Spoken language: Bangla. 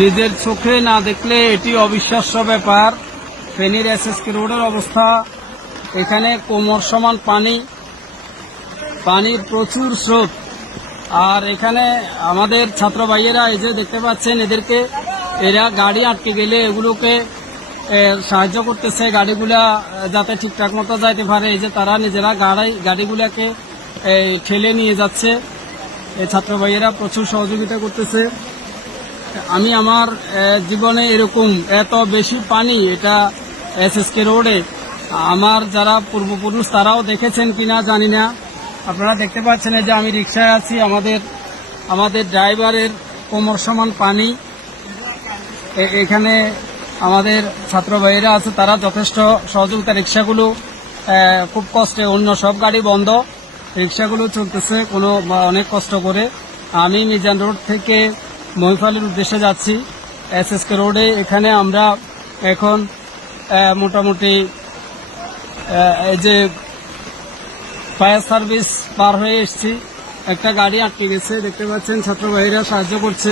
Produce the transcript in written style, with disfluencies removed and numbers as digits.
নিজের চোখে না দেখলে এটি অবিশ্বাস্য ব্যাপার। ফেনীর এসএসকে রোডের অবস্থা, এখানে কোমর সমান পানির প্রচুর স্রোত। আর এখানে আমাদের ছাত্র ভাইয়েরা এই যে দেখতে পাচ্ছেন, এরা গাড়ি আটকে গেলে এগুলোকে সাহায্য করতেছে, গাড়িগুলা যাতে ঠিকঠাক মতো যাইতে পারে। এই যে তারা নিজেরা গাড়িগুলাকে ঠেলে নিয়ে যাচ্ছে, ছাত্র ভাইয়েরা প্রচুর সহযোগিতা করতেছে। আমি আমার জীবনে এরকম এত বেশি পানি এটা এসএসকে রোডে আমার যারা পূর্বপুরুষ তারাও দেখেছেন কিনা জানি না। আপনারা দেখতে পাচ্ছেন যে আমি রিকশায় আছি, আমাদের ড্রাইভারের কোমর সমান পানি। এখানে আমাদের ছাত্র ভাইয়েরা আছে, তারা যথেষ্ট সহযোগিতা। রিকশাগুলো খুব কষ্টে, অন্য সব গাড়ি বন্ধ, রিকশাগুলো চলতেছে অনেক কষ্ট করে। আমি মিজান রোড থেকে মহিফালের উদ্দেশ্যে যাচ্ছি এসএসকে রোডে। এখানে আমরা এখন মোটামুটি এই যে ফায়ার সার্ভিস পার হয়ে এসেছি। একটা গাড়ি আটকে গেছে, দেখতে পাচ্ছেন ছাত্র ভাইয়েরা সাহায্য করছে।